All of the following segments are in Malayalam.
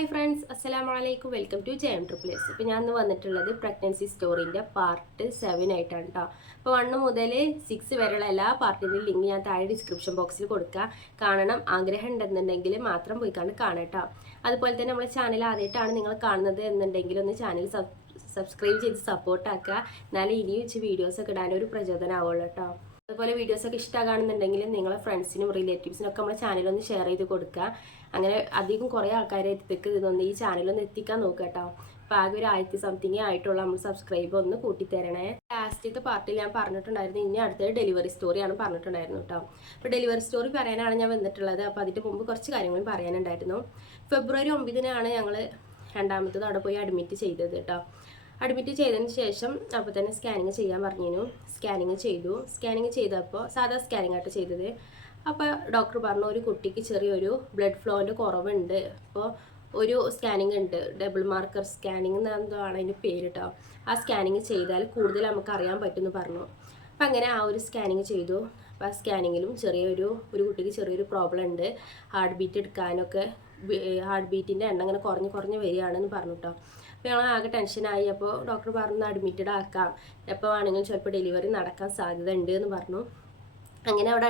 ഹായ് ഫ്രണ്ട്സ്, അസ്സലാമു അലൈക്കും. Welcome to JM triple S. ഇപ്പോൾ ഞാൻ ഇന്ന് വന്നിട്ടുള്ളത് പ്രഗ്നൻസി സ്റ്റോറിൻ്റെ പാർട്ട് 7 ആയിട്ടാണ് കേട്ടോ. അപ്പോൾ 1 മുതൽ 6 വരെയുള്ള എല്ലാ പാർട്ടിൻ്റെയും ലിങ്ക് ഞാൻ താഴെ ഡിസ്ക്രിപ്ഷൻ ബോക്സിൽ കൊടുക്കുക. കാണണം ആഗ്രഹം ഉണ്ടെന്നുണ്ടെങ്കിൽ മാത്രം പോയി കണ്ട് കാണാം കേട്ടോ. അതുപോലെ തന്നെ നമ്മുടെ ചാനൽ ആദ്യമായിട്ടാണ് നിങ്ങൾ കാണുന്നത് എന്നുണ്ടെങ്കിൽ ഒന്ന് ചാനൽ സബ്സ്ക്രൈബ് ചെയ്ത് സപ്പോർട്ടാക്കുക. എന്നാലും ഇനി വെച്ച് വീഡിയോസൊക്കെ ഇടാനൊരു പ്രചോദനമാവുള്ളൂ കേട്ടോ. അതുപോലെ വീഡിയോസൊക്കെ ഇഷ്ടമാകുന്നുണ്ടെങ്കിൽ നിങ്ങളെ ഫ്രണ്ട്സിനും റിലേറ്റീവ്സിനും ഒക്കെ നമ്മുടെ ചാനലൊന്ന് ഷെയർ ചെയ്ത് കൊടുക്കുക. അങ്ങനെ അധികം കുറേ ആൾക്കാരെ എത്തിക്ക് ഇതൊന്ന് ഈ ചാനലൊന്ന് എത്തിക്കാൻ നോക്കുക കേട്ടോ. അപ്പോൾ ആകെ ഒരു 1000 സംതിങ് ആയിട്ടുള്ള നമ്മൾ സബ്സ്ക്രൈബ് ഒന്ന് കൂട്ടിത്തരണേ. ലാസ്റ്റത്തെ പാർട്ടിൽ ഞാൻ പറഞ്ഞിട്ടുണ്ടായിരുന്നു, ഇനി അടുത്തത് ഡെലിവറി സ്റ്റോറിയാണ് പറഞ്ഞിട്ടുണ്ടായിരുന്നു കേട്ടോ. അപ്പോൾ ഡെലിവറി സ്റ്റോറി പറയാനാണ് ഞാൻ വന്നിട്ടുള്ളത്. അപ്പോൾ അതിൻ്റെ മുമ്പ് കുറച്ച് കാര്യങ്ങളും പറയാനുണ്ടായിരുന്നു. ഫെബ്രുവരി 9-നാണ് ഞങ്ങൾ രണ്ടാമത്തത് അവിടെ പോയി അഡ്മിറ്റ് ചെയ്തത് കേട്ടോ. അഡ്മിറ്റ് ചെയ്തതിന് ശേഷം അപ്പോൾ തന്നെ സ്കാനിങ് ചെയ്യാൻ പറഞ്ഞിരുന്നു. സ്കാനിങ് ചെയ്തപ്പോൾ സാധാ സ്കാനിങ് ആയിട്ട് ചെയ്തത്. അപ്പോൾ ഡോക്ടർ പറഞ്ഞു ഒരു കുട്ടിക്ക് ചെറിയൊരു ബ്ലഡ് ഫ്ലോൻ്റെ കുറവുണ്ട്. അപ്പോൾ ഒരു സ്കാനിങ് ഉണ്ട്, ഡബിൾ മാർക്കർ സ്കാനിങ് എന്നാണ് അതിൻ്റെ പേര് കേട്ടോ. ആ സ്കാനിങ് ചെയ്താൽ കൂടുതൽ നമുക്ക് അറിയാൻ പറ്റുമെന്ന് പറഞ്ഞു. അപ്പം അങ്ങനെ ആ ഒരു സ്കാനിങ് ചെയ്തു. അപ്പോൾ ആ സ്കാനിങ്ങിലും ഒരു കുട്ടിക്ക് ചെറിയൊരു പ്രോബ്ലം ഉണ്ട്. ഹാർട്ട് ബീറ്റ് എടുക്കാനൊക്കെ ഹാർട്ട് ബീറ്റിൻ്റെ എണ്ണം അങ്ങനെ കുറഞ്ഞ് വരികയാണെന്ന് പറഞ്ഞു കേട്ടോ. അപ്പോൾ ഞങ്ങൾ ആകെ ടെൻഷനായി. അപ്പോൾ ഡോക്ടർ പറഞ്ഞു അഡ്മിറ്റഡ് ആക്കാം, എപ്പോൾ വേണമെങ്കിലും ചിലപ്പോൾ ഡെലിവറി നടക്കാൻ സാധ്യത ഉണ്ട് എന്ന് പറഞ്ഞു. അങ്ങനെ അവിടെ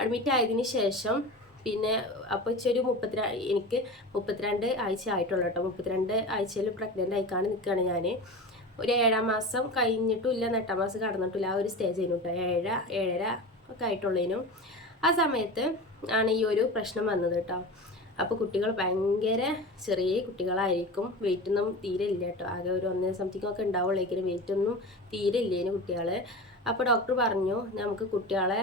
അഡ്മിറ്റ് ആയതിന് ശേഷം പിന്നെ അപ്പോൾ ഇച്ചൊരു എനിക്ക് 32 ആഴ്ച ആയിട്ടുള്ളൂ കേട്ടോ. 32 ആഴ്ചയിൽ പ്രഗ്നൻ്റ് ആയിക്കാണ് നിൽക്കുകയാണ് ഞാൻ. ഒരു 7-ാം മാസം കഴിഞ്ഞിട്ടും ഇല്ല, 8-ാം മാസം കടന്നിട്ടില്ല, ആ ഒരു സ്റ്റേജ് ആയിരുന്നു കേട്ടോ. 7-7.5 ഒക്കെ ആയിട്ടുള്ളതിനും ആ സമയത്ത് ആണ് ഈ ഒരു പ്രശ്നം വന്നത് കേട്ടോ. അപ്പോൾ കുട്ടികൾ ഭയങ്കര ചെറിയ കുട്ടികളായിരിക്കും, വെയിറ്റൊന്നും തീരെ ഇല്ല കേട്ടോ. ആകെ ഒരു 1 സംതിങ് ഒക്കെ ഉണ്ടാവുള്ളേക്കിനും വെയിറ്റൊന്നും തീരെ ഇല്ലേന് കുട്ടികൾ. അപ്പോൾ ഡോക്ടർ പറഞ്ഞു നമുക്ക് കുട്ടികളെ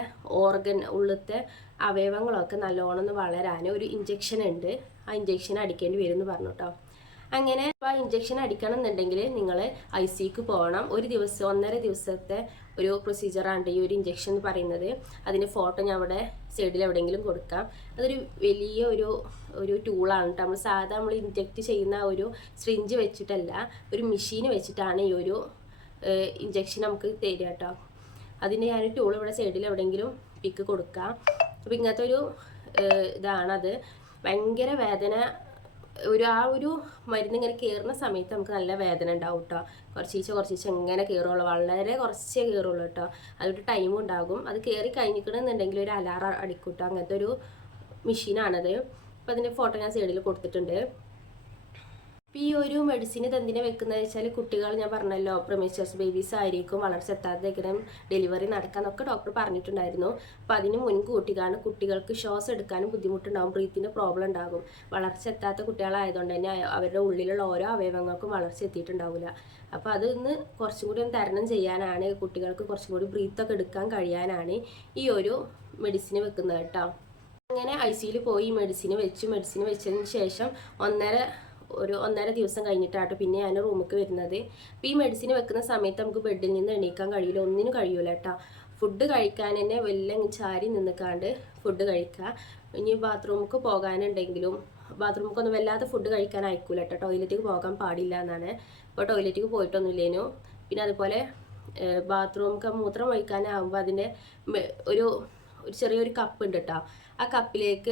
ഉള്ളിലത്തെ അവയവങ്ങളൊക്കെ നല്ലോണം ഒന്ന് വളരാൻ ഒരു ഇഞ്ചക്ഷൻ ഉണ്ട്, ആ ഇഞ്ചക്ഷൻ അടിക്കേണ്ടി വരും എന്ന് പറഞ്ഞു കേട്ടോ. അങ്ങനെ അപ്പോൾ ആ ഇഞ്ചക്ഷൻ അടിക്കണം എന്നുണ്ടെങ്കിൽ നിങ്ങൾ ICUക്ക് പോകണം. 1.5 ദിവസത്തെ ഒരു പ്രൊസീജിയറാണ് ഈ ഒരു ഇഞ്ചക്ഷൻ എന്ന് പറയുന്നത്. അതിൻ്റെ ഫോട്ടോ ഞാൻ അവിടെ സൈഡിൽ എവിടെയെങ്കിലും കൊടുക്കാം. അതൊരു വലിയ ഒരു ടൂളാണ് കേട്ടോ. നമ്മൾ ഇൻജെക്റ്റ് ചെയ്യുന്ന ഒരു സിറിഞ്ച് വെച്ചിട്ടല്ല, ഒരു മെഷീൻ വെച്ചിട്ടാണ് ഈ ഒരു ഇഞ്ചക്ഷൻ നമുക്ക് തരിക കേട്ടോ. അതിന് ഞാൻ ടൂൾ ഇവിടെ സൈഡിൽ എവിടെയെങ്കിലും പിക്ക് കൊടുക്കാം. അപ്പോൾ ഇങ്ങനത്തെ ഒരു ഇതാണത്. ഭയങ്കര വേദന, ആ ഒരു മരുന്ന് ഇങ്ങനെ കയറുന്ന സമയത്ത് നമുക്ക് നല്ല വേദന ഉണ്ടാവും കേട്ടോ. കുറച്ച് എങ്ങനെ കയറുള്ളൂ, വളരെ കുറച്ചേ കയറുള്ളൂ കേട്ടോ. അതൊരു ടൈമും ഉണ്ടാകും. അത് കയറി കഴിഞ്ഞിട്ടുണ്ടെന്നുണ്ടെങ്കിൽ ഒരു അലാറം അടിക്കും കേട്ടോ. അങ്ങനത്തെ ഒരു മെഷീനാണത്. അപ്പോൾ അതിൻ്റെ ഫോട്ടോ ഞാൻ സൈഡിൽ കൊടുത്തിട്ടുണ്ട്. അപ്പോൾ ഈ ഒരു മെഡിസിൻ ഇതെന്തിനാണ് വെക്കുന്നത് വെച്ചാൽ കുട്ടികൾ, ഞാൻ പറഞ്ഞല്ലോ പ്രൊമീഷ്യസ് ബേബീസ് ആയിരിക്കും, വളർച്ച എത്താതെങ്കിലും ഡെലിവറി നടക്കാമെന്നൊക്കെ ഡോക്ടർ പറഞ്ഞിട്ടുണ്ടായിരുന്നു. അപ്പോൾ അതിന് മുൻകൂട്ടിയാണ് കുട്ടികൾക്ക് ശ്വാസം എടുക്കാനും ബുദ്ധിമുട്ടുണ്ടാകും, ബ്രീത്തിൻ്റെ പ്രോബ്ലം ഉണ്ടാകും. വളർച്ച എത്താത്ത കുട്ടികളായതുകൊണ്ട് തന്നെ അവരുടെ ഉള്ളിലുള്ള ഓരോ അവയവങ്ങൾക്കും വളർച്ച എത്തിയിട്ടുണ്ടാവില്ല. അപ്പോൾ അതൊന്ന് കുറച്ചും കൂടി ഒന്ന് തരണം ചെയ്യാനാണ്, കുട്ടികൾക്ക് കുറച്ചും കൂടി ബ്രീത്തൊക്കെ എടുക്കാൻ കഴിയാനാണ് ഈ ഒരു മെഡിസിൻ വെക്കുന്നത് കേട്ടോ. അങ്ങനെ ICUയിൽ പോയി മെഡിസിൻ വെച്ചതിന് ശേഷം 1.5 ദിവസം കഴിഞ്ഞിട്ടാട്ടോ പിന്നെ ഞാൻ റൂമിലേക്ക് വരുന്നത്. അപ്പോൾ ഈ മെഡിസിൻ വെക്കുന്ന സമയത്ത് നമുക്ക് ബെഡിൽ നിന്ന് എണീക്കാൻ കഴിയില്ല, ഒന്നിനും കഴിയൂല കേട്ടോ. ഫുഡ് കഴിക്കാൻ തന്നെ വല്ല ചാരി നിന്നിക്കാണ്ട് ഫുഡ് കഴിക്കുക. ഇനി ബാത്റൂമിലേക്ക് പോകാനുണ്ടെങ്കിലും ബാത്റൂമിലേക്കൊന്നും വല്ലാതെ ഫുഡ് കഴിക്കാൻ അയക്കൂല കേട്ടോ. ടോയ്ലറ്റിലേക്ക് പോകാൻ പാടില്ല എന്നാണ്. അപ്പോൾ ടോയ്ലറ്റിലേക്ക് പോയിട്ടൊന്നുമില്ലേനു. പിന്നെ അതുപോലെ ബാത്റൂമിലേക്ക് മൂത്രം ഒഴിക്കാനാകുമ്പോൾ അതിൻ്റെ ഒരു ചെറിയൊരു കപ്പ് ഉണ്ട് കേട്ടോ. ആ കപ്പിലേക്ക്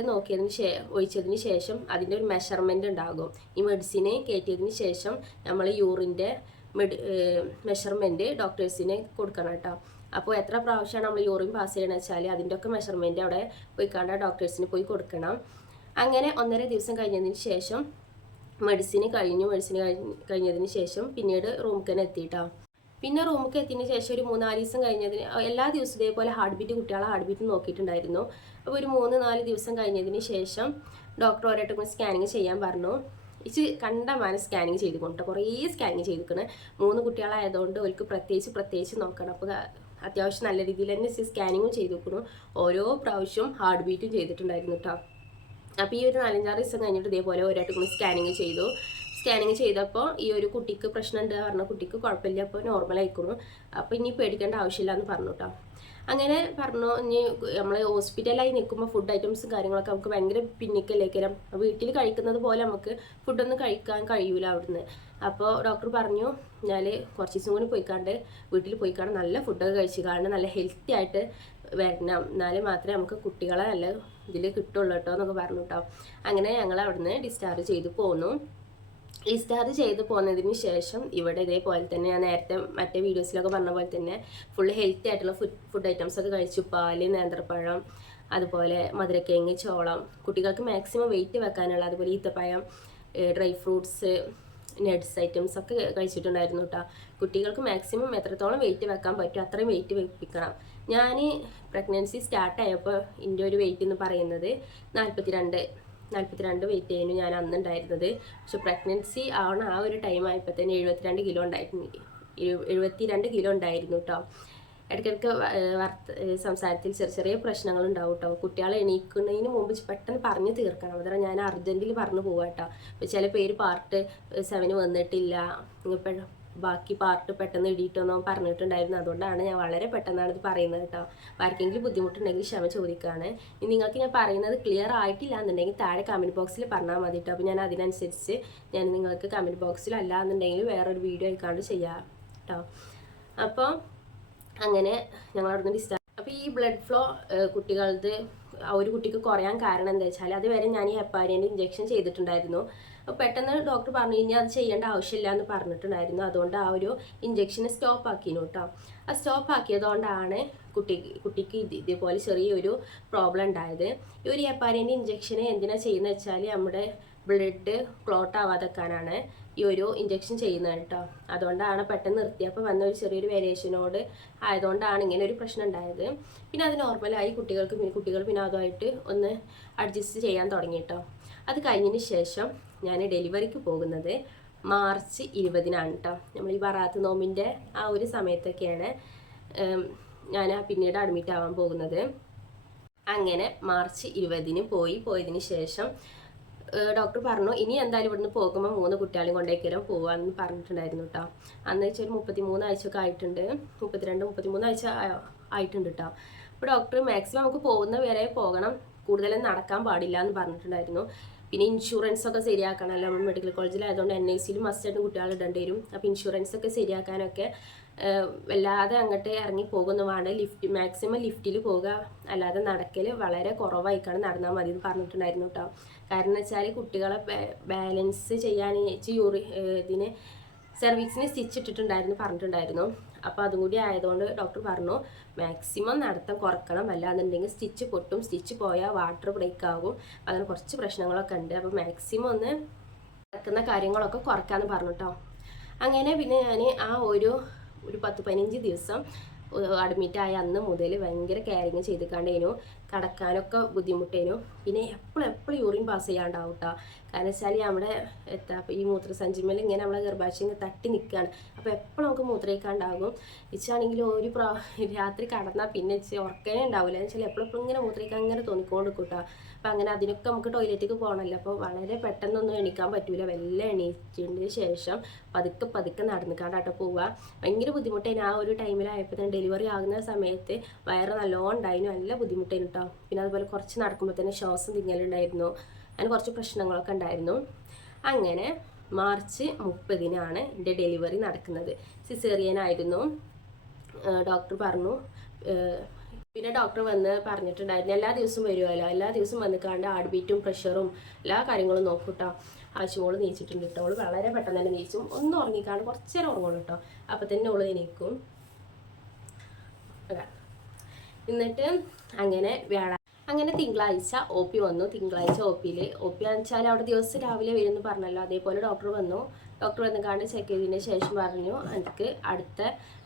ഒഴിച്ചതിന് ശേഷം അതിൻ്റെ ഒരു മെഷർമെൻറ്റ് ഉണ്ടാകും. ഈ മെഡിസിനെ കയറ്റിയതിന് ശേഷം നമ്മൾ യൂറിൻ്റെ മെഷർമെൻറ്റ് ഡോക്ടേഴ്സിന് കൊടുക്കണം കേട്ടോ. അപ്പോൾ എത്ര പ്രാവശ്യമാണ് നമ്മൾ യൂറിൻ പാസ് ചെയ്യണമെന്ന് വെച്ചാൽ അതിൻ്റെ ഒക്കെ മെഷർമെൻറ്റ് അവിടെ പോയി കണ്ട ഡോക്ടേഴ്സിന് പോയി കൊടുക്കണം. അങ്ങനെ 1.5 ദിവസം കഴിഞ്ഞതിന് ശേഷം മെഡിസിൻ കഴിഞ്ഞതിന് ശേഷം പിന്നീട് റൂമിൽ തന്നെ എത്തിയിട്ടോ. പിന്നെ റൂമിലേക്ക് എത്തിയതിന് ശേഷം ഒരു 3-4 ദിവസം കഴിഞ്ഞതിന് എല്ലാ ദിവസവും ഇതേപോലെ കുട്ടികളെ ഹാർട്ട് ബീറ്റ് നോക്കിയിട്ടുണ്ടായിരുന്നു. അപ്പോൾ ഒരു 3-4 ദിവസം കഴിഞ്ഞതിന് ശേഷം ഡോക്ടർ ഒരായിട്ടും സ്കാനിങ് ചെയ്യാൻ പറഞ്ഞു. കണ്ടമാനം സ്കാനിങ് ചെയ്തുകൊണ്ട് കുറേ സ്കാനിങ് ചെയ്തിരിക്കണം. 3 കുട്ടികളായതുകൊണ്ട് അവർക്ക് പ്രത്യേകിച്ച് നോക്കണം. അപ്പോൾ അത്യാവശ്യം നല്ല രീതിയിൽ തന്നെ സ്കാനിങ്ങും ചെയ്തിരിക്കുന്നു. ഓരോ പ്രാവശ്യവും ഹാർട്ട് ബീറ്റും ചെയ്തിട്ടുണ്ടായിരുന്നു കേട്ടോ. അപ്പോൾ ഈ ഒരു 4-5 ദിവസം കഴിഞ്ഞിട്ട് ഇതേപോലെ ഒരായിട്ടും സ്കാനിങ് ചെയ്തപ്പോൾ ഈ ഒരു കുട്ടിക്ക് പ്രശ്നമുണ്ട് പറഞ്ഞ കുട്ടിക്ക് കുഴപ്പമില്ല, അപ്പോൾ നോർമൽ ആയിക്കുന്നു. അപ്പോൾ ഇനി പേടിക്കേണ്ട ആവശ്യമില്ല എന്ന് പറഞ്ഞു കേട്ടോ. അങ്ങനെ പറഞ്ഞു. ഇനി നമ്മൾ ഹോസ്പിറ്റലായി നിൽക്കുമ്പോൾ ഫുഡ് ഐറ്റംസും കാര്യങ്ങളൊക്കെ നമുക്ക് ഭയങ്കര പിന്നിക്കല്ലേക്കരം. വീട്ടിൽ കഴിക്കുന്നത് പോലെ നമുക്ക് ഫുഡൊന്നും കഴിക്കാൻ കഴിയൂല അവിടുന്ന്. അപ്പോൾ ഡോക്ടർ പറഞ്ഞു ഞാൻ കുറച്ച് ദിവസം കൂടി വീട്ടിൽ പോയിക്കാണ്ട് നല്ല ഫുഡൊക്കെ കഴിച്ചിക്കാണ്ട് നല്ല ഹെൽത്തി ആയിട്ട് വരണം, എന്നാലേ മാത്രമേ നമുക്ക് കുട്ടികളെ നല്ല ഇതിൽ കിട്ടുള്ളൂ കേട്ടോ എന്നൊക്കെ പറഞ്ഞു കേട്ടോ. അങ്ങനെ ഞങ്ങൾ അവിടുന്ന് ഡിസ്ചാർജ് ചെയ്ത് പോന്നു. ഡിസ്ചാർജ് ചെയ്ത് പോകുന്നതിന് ശേഷം ഇവിടെ ഇതേപോലെ തന്നെ ഞാൻ നേരത്തെ മറ്റേ വീഡിയോസിലൊക്കെ പറഞ്ഞ പോലെ തന്നെ ഫുൾ ഹെൽത്തി ആയിട്ടുള്ള ഫുഡ് ഐറ്റംസ് ഒക്കെ കഴിച്ചു. പാല്, നേന്ത്രപ്പഴം, അതുപോലെ മധുരക്കിഴങ്ങ്, ചോളം, കുട്ടികൾക്ക് മാക്സിമം വെയിറ്റ് വെക്കാനുള്ള, അതുപോലെ ഈത്തപ്പഴം, ഡ്രൈ ഫ്രൂട്ട്സ്, നട്ട്സ് ഐറ്റംസ് ഒക്കെ കഴിച്ചിട്ടുണ്ടായിരുന്നു കേട്ടോ. കുട്ടികൾക്ക് മാക്സിമം എത്രത്തോളം വെയിറ്റ് വെക്കാൻ പറ്റും അത്രയും വെയിറ്റ് വെപ്പിക്കണം. ഞാൻ പ്രഗ്നൻസി സ്റ്റാർട്ടായപ്പോൾ എൻ്റെ ഒരു വെയിറ്റ് എന്ന് പറയുന്നത് 42 വെയിറ്റ് ആയിരുന്നു ഞാൻ അന്നുണ്ടായിരുന്നത്. പക്ഷെ പ്രഗ്നൻസി ആവണ ആ ഒരു ടൈം ആയപ്പോൾ തന്നെ 72 കിലോ ഉണ്ടായിരുന്നു. 72 കിലോ ഉണ്ടായിരുന്നു കേട്ടോ. ഇടയ്ക്കിടയ്ക്ക് സംസാരത്തിൽ ചെറിയ പ്രശ്നങ്ങൾ ഉണ്ടാവും കേട്ടോ. കുട്ടികളെ എണീക്കുന്നതിന് മുമ്പ് പെട്ടെന്ന് പറഞ്ഞു തീർക്കണം. അതാണ് ഞാൻ അർജൻറ്റിൽ പറഞ്ഞു പോവാം കേട്ടോ. അപ്പോൾ ചില പേര് പാർട്ട് 7 വന്നിട്ടില്ല, ഇപ്പോഴും ബാക്കി പാർട്ട് പെട്ടെന്ന് ഇടിയിട്ടൊന്നോ പറഞ്ഞിട്ടുണ്ടായിരുന്നു. അതുകൊണ്ടാണ് ഞാൻ വളരെ പെട്ടെന്നാണ് ഇത് പറയുന്നത് കേട്ടോ. ആർക്കെങ്കിലും ബുദ്ധിമുട്ടുണ്ടെങ്കിൽ ക്ഷമ ചോദിക്കുകയാണ്. ഇനി നിങ്ങൾക്ക് ഞാൻ പറയുന്നത് ക്ലിയർ ആയിട്ടില്ല എന്നുണ്ടെങ്കിൽ താഴെ കമൻറ്റ് ബോക്സിൽ പറഞ്ഞാൽ മതി കേട്ടോ. അപ്പോൾ ഞാൻ അതിനനുസരിച്ച് ഞാൻ നിങ്ങൾക്ക് കമൻറ്റ് ബോക്സിൽ അല്ല എന്നുണ്ടെങ്കിൽ വേറൊരു വീഡിയോ ആയിക്കാണ്ട് ചെയ്യാം കേട്ടോ. അപ്പോൾ അങ്ങനെ ഞങ്ങൾ അവിടുന്ന് ഡിസ്ചാർജ്. അപ്പോൾ ഈ ബ്ലഡ് ഫ്ലോ കുട്ടികളത് ഒരു കുട്ടിക്ക് കുറയാൻ കാരണം എന്താ വെച്ചാൽ അതുവരെ ഞാൻ ഈ ഹെപ്പാരിൻ്റെ ഇഞ്ചെക്ഷൻ ചെയ്തിട്ടുണ്ടായിരുന്നു. അപ്പോൾ പെട്ടെന്ന് ഡോക്ടർ പറഞ്ഞു കഴിഞ്ഞാൽ അത് ചെയ്യേണ്ട ആവശ്യമില്ല എന്ന് പറഞ്ഞിട്ടുണ്ടായിരുന്നു. അതുകൊണ്ട് ആ ഒരു ഇഞ്ചെക്ഷന് സ്റ്റോപ്പ് ആക്കിയിരുന്നു കേട്ടോ. ആ സ്റ്റോപ്പ് ആക്കിയതുകൊണ്ടാണ് കുട്ടിക്ക് ഇതേപോലെ ചെറിയൊരു പ്രോബ്ലം ഉണ്ടായത്. ഈ ഒരു ഹെപ്പാരിൻ്റെ ഇഞ്ചെക്ഷന് എന്തിനാണ് ചെയ്യുന്നത് വെച്ചാൽ നമ്മുടെ ബ്ലഡ് ക്ലോട്ട് ആവാതെക്കാനാണ് ഈ ഒരു ഇഞ്ചെക്ഷൻ ചെയ്യുന്നത് കേട്ടോ. അതുകൊണ്ടാണ് പെട്ടെന്ന് നിർത്തിയപ്പോൾ വന്ന ഒരു ചെറിയൊരു വേരിയേഷനോട് ആയതുകൊണ്ടാണ് ഇങ്ങനെ ഒരു പ്രശ്നം ഉണ്ടായത്. പിന്നെ അത് നോർമലായി കുട്ടികൾ പിന്നെ അതുമായിട്ട് ഒന്ന് അഡ്ജസ്റ്റ് ചെയ്യാൻ തുടങ്ങി കേട്ടോ. അത് കഴിഞ്ഞതിന് ശേഷം ഞാൻ ഡെലിവറിക്ക് പോകുന്നത് മാർച്ച് 20-നാണ് കേട്ടോ. നമ്മൾ ഈ ബറാത്ത് നോമ്പിൻ്റെ ആ ഒരു സമയത്തൊക്കെയാണ് ഞാൻ പിന്നീട് അഡ്മിറ്റ് ആവാൻ പോകുന്നത്. അങ്ങനെ മാർച്ച് 20-ന് പോയതിന് ശേഷം ഡോക്ടർ പറഞ്ഞു ഇനി എന്തായാലും ഇവിടുന്ന് പോകുമ്പോൾ 3 കുട്ടികളെയും കൊണ്ടേക്കലും പോകാമെന്ന് പറഞ്ഞിട്ടുണ്ടായിരുന്നു കേട്ടോ. അന്ന് വെച്ചാൽ 33 ആഴ്ചയൊക്കെ ആയിട്ടുണ്ട്, 32-33 ആഴ്ച ആയിട്ടുണ്ട് കേട്ടോ. അപ്പോൾ ഡോക്ടർ മാക്സിമം നമുക്ക് പോകുന്ന വരെ പോകണം, കൂടുതലും നടക്കാൻ പാടില്ല എന്ന് പറഞ്ഞിട്ടുണ്ടായിരുന്നു. പിന്നെ ഇൻഷുറൻസ് ഒക്കെ ശരിയാക്കണമല്ലോ, നമ്മൾ മെഡിക്കൽ കോളേജിലായതുകൊണ്ട് NICയിൽ മസ്റ്റായിട്ടും കുട്ടികൾ ഇടേണ്ടി വരും. അപ്പോൾ ഇൻഷുറൻസ് ഒക്കെ ശരിയാക്കാനൊക്കെ വല്ലാതെ അങ്ങോട്ട് ഇറങ്ങി പോകുന്നു വേണ്ട, മാക്സിമം ലിഫ്റ്റിൽ പോകുക, അല്ലാതെ നടക്കൽ വളരെ കുറവായിക്കാണ് നടന്നാൽ മതി എന്ന് പറഞ്ഞിട്ടുണ്ടായിരുന്നു കേട്ടോ. കാരണം എന്ന് വെച്ചാൽ കുട്ടികളെ ബാലൻസ് ചെയ്യാൻ ഇതിന് സെർവിക്സിന് സ്റ്റിച്ച് ഇട്ടിട്ടുണ്ടായിരുന്നു പറഞ്ഞിട്ടുണ്ടായിരുന്നു. അപ്പോൾ അതും കൂടി ആയതുകൊണ്ട് ഡോക്ടർ പറഞ്ഞു മാക്സിമം നടത്തം കുറക്കണം, അല്ലാന്നുണ്ടെങ്കിൽ സ്റ്റിച്ച് പൊട്ടും, സ്റ്റിച്ച് പോയാൽ വാട്ടർ ബ്രേക്ക് ആകും, അങ്ങനെ കുറച്ച് പ്രശ്നങ്ങളൊക്കെ ഉണ്ട്. അപ്പോൾ മാക്സിമം ഒന്ന് നടക്കുന്ന കാര്യങ്ങളൊക്കെ കുറക്കാമെന്ന് പറഞ്ഞു കേട്ടോ. അങ്ങനെ പിന്നെ ഞാൻ ആ ഒരു 10-15 ദിവസം അഡ്മിറ്റായ അന്ന് മുതൽ ഭയങ്കര കെയറിങ് ചെയ്തിക്കാണ്ടേനു. കടക്കാനൊക്കെ ബുദ്ധിമുട്ടേനു. പിന്നെ എപ്പോഴും യൂറിൻ പാസ് ചെയ്യാണ്ടാവും കേട്ടോ. കാരണം വെച്ചാൽ നമ്മുടെ ഈ മൂത്രസഞ്ചിമേൽ ഇങ്ങനെ നമ്മളെ ഗർഭാശയം തട്ടി നിൽക്കുകയാണ്. അപ്പോൾ എപ്പോഴും നമുക്ക് മൂത്രയിക്കാണ്ടാകും. ഇച്ചാണെങ്കിൽ ഒരു രാത്രി കടന്നാൽ പിന്നെ ഉറക്കേ ഉണ്ടാവില്ല എന്ന് വെച്ചാൽ എപ്പോഴും ഇങ്ങനെ മൂത്രയിക്കാൻ ഇങ്ങനെ തോന്നിക്കൊണ്ട് കേട്ടോ. അപ്പോൾ അങ്ങനെ അതിനൊക്കെ നമുക്ക് ടോയ്ലറ്റിലേക്ക് പോകണമല്ലോ. അപ്പോൾ വളരെ പെട്ടെന്നൊന്നും എണീക്കാൻ പറ്റൂല. വെല്ലം എണീച്ചതിന് ശേഷം പതുക്കെ നടന്നിക്കാണ്ടാട്ടോ പോവുക. ഭയങ്കര ബുദ്ധിമുട്ടായിരുന്നു ആ ഒരു ടൈമിലായപ്പോൾ തന്നെ. ഡെലിവറി ആകുന്ന സമയത്ത് വയറ് നല്ലോണം ഉണ്ടായിരുന്നു, നല്ല ബുദ്ധിമുട്ടായിരുന്നു കേട്ടോ. പിന്നെ അതുപോലെ കുറച്ച് നടക്കുമ്പോൾ തന്നെ ശ്വാസം തിങ്ങലുണ്ടായിരുന്നു, അങ്ങനെ കുറച്ച് പ്രശ്നങ്ങളൊക്കെ ഉണ്ടായിരുന്നു. അങ്ങനെ മാർച്ച് 30-നാണ് എൻ്റെ ഡെലിവറി നടക്കുന്നത്. സിസേറിയനായിരുന്നു. ഡോക്ടർ പറഞ്ഞു, പിന്നെ ഡോക്ടർ വന്ന് പറഞ്ഞിട്ടുണ്ടായിരുന്നു എല്ലാ ദിവസവും വരുമല്ലോ, എല്ലാ ദിവസവും വന്നിക്കാണ്ട് ഹാർട്ട് ബീറ്റും പ്രഷറും എല്ലാ കാര്യങ്ങളും നോക്കും കേട്ടോ. ആശുമോള് നീച്ചിട്ടുണ്ട് കേട്ടോ. അവള് വളരെ പെട്ടെന്ന് തന്നെ നീച്ചും, ഒന്നും ഉറങ്ങിക്കാണ്ട് കുറച്ച് നേരം ഉറങ്ങണം കേട്ടോ. അപ്പം തന്നെ അവള് എണീക്കും. എന്നിട്ട് അങ്ങനെ തിങ്കളാഴ്ച OP വന്നു. തിങ്കളാഴ്ച OP വെച്ചാൽ അവിടെ ദിവസം രാവിലെ വരുമെന്ന് പറഞ്ഞല്ലോ, അതേപോലെ ഡോക്ടർ വന്നു. ഡോക്ടർ വന്നിക്കാണ്ട് ചെക്ക് ചെയ്തതിന് ശേഷം പറഞ്ഞു എനിക്ക് അടുത്ത